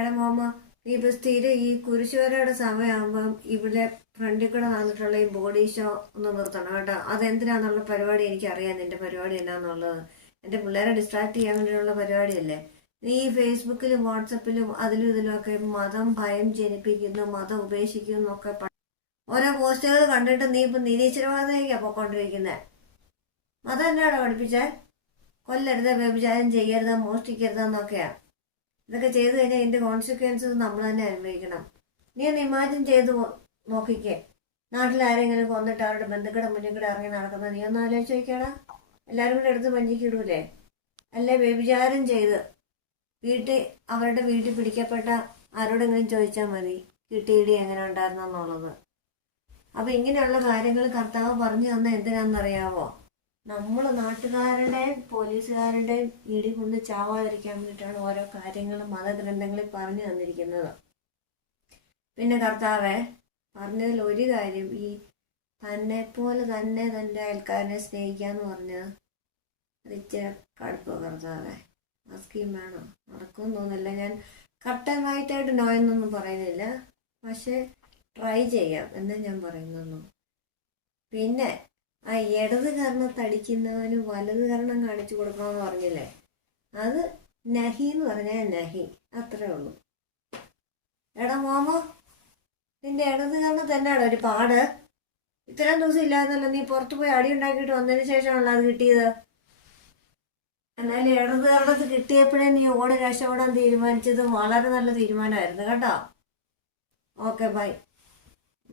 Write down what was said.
എടാ മോമ, ഇപ്പൊ സ്ഥിരം ഈ കുരിശുവരയുടെ സമയമാകുമ്പം ഇവിടെ ഫ്രണ്ടിൽ കൂടെ നടന്നിട്ടുള്ള ഈ ബോഡി ഷോ ഒന്ന് നിർത്തണം കേട്ടോ. അതെന്തിനാന്നുള്ള പരിപാടി എനിക്കറിയാം, നിന്റെ പരിപാടി എന്നാന്നുള്ളത്. എന്റെ പിള്ളേരെ ഡിസ്ട്രാക്ട് ചെയ്യാൻ വേണ്ടിയുള്ള പരിപാടിയല്ലേ. നീ ഫേസ്ബുക്കിലും വാട്സപ്പിലും അതിലും ഇതിലും ഒക്കെ മതം ഭയം ജനിപ്പിക്കുന്നു, മതം ഉപേക്ഷിക്കുന്നു എന്നൊക്കെ ഓരോ പോസ്റ്റുകൾ കണ്ടിട്ട് നീ ഇപ്പൊ നിരീശ്വരവാദിക്കാ പൊക്കോണ്ടിരിക്കുന്നത്. മതം എന്നാണോ പഠിപ്പിച്ചേ? കൊല്ലരുത്, വ്യഭിചാരം ചെയ്യരുത്, മോഷ്ടിക്കരുതെന്നൊക്കെയാ. ഇതൊക്കെ ചെയ്തു കഴിഞ്ഞാൽ ഇതിന്റെ കോൺസിക്വൻസസ് നമ്മൾ തന്നെ അനുഭവിക്കണം. നീ ഒന്ന് ഇമാജിൻ ചെയ്ത് നോക്കിക്കേ, നാട്ടിൽ ആരെങ്കിലും കൊന്നിട്ട് അവരുടെ ബന്ധുക്കളുടെ മുന്നിൽ കൂടെ ഇറങ്ങി നടക്കുന്നത് നീ ഒന്ന് ആലോചിച്ച് നോക്കിയാടാ. എല്ലാവരും കൂടെ എടുത്ത് പഞ്ചിക്കിടൂലേ? അല്ലെ വ്യഭിചാരം ചെയ്ത് അവരുടെ വീട്ടിൽ പിടിക്കപ്പെട്ട ആരോടെങ്കിലും ചോദിച്ചാൽ മതി കിട്ടിയിടി എങ്ങനെ ഉണ്ടായിരുന്നെന്നുള്ളത്. അപ്പൊ ഇങ്ങനെയുള്ള കാര്യങ്ങൾ കർത്താവ് പറഞ്ഞു തന്ന എന്തിനാണെന്നറിയാവോ? നമ്മൾ നാട്ടുകാരുടെയും പോലീസുകാരുടെയും ഇടി കൊണ്ട് ചാവാതിരിക്കാൻ വേണ്ടിയിട്ടാണ് ഓരോ കാര്യങ്ങളും മതഗ്രന്ഥങ്ങളിൽ പറഞ്ഞു തന്നിരിക്കുന്നത്. പിന്നെ കർത്താവെ പറഞ്ഞതിൽ ഒരു കാര്യം, ഈ തന്നെ പോലെ തന്നെ തൻ്റെ അയൽക്കാരനെ സ്നേഹിക്കാന്ന് പറഞ്ഞത് അത് ഇച്ചിരി കടുപ്പോ കർത്താവെ. ആ സ്കീം വേണം, നടക്കുമെന്ന് തോന്നില്ല. ഞാൻ കട്ടമായിട്ടായിട്ട് നോ എന്നൊന്നും പറയുന്നില്ല, പക്ഷെ ട്രൈ ചെയ്യാം എന്നേ ഞാൻ പറയുന്നു. പിന്നെ ആ ഇടത് കർണത്തടിക്കുന്നവന് വലത് കർണം കാണിച്ചു കൊടുക്കണമെന്ന് പറഞ്ഞില്ലേ, അത് നഹി എന്ന് പറഞ്ഞാൽ നഹി, അത്രേ ഉള്ളൂ. എടാ മോമോ, നിന്റെ ഇടത് കർണം തന്നെയാണോ ഒരു പാട്? ഇത്രയും ദിവസം ഇല്ലാന്നല്ലോ, നീ പുറത്തു പോയി അടി ഉണ്ടാക്കിയിട്ട് വന്നതിന് ശേഷമാണല്ലോ അത് കിട്ടിയത്. എന്നാലും ഇടത് കർണത്ത് കിട്ടിയപ്പോഴേ നീ രക്ഷപ്പെടാൻ തീരുമാനിച്ചത് വളരെ നല്ല തീരുമാനമായിരുന്നു കേട്ടോ. Okay, by.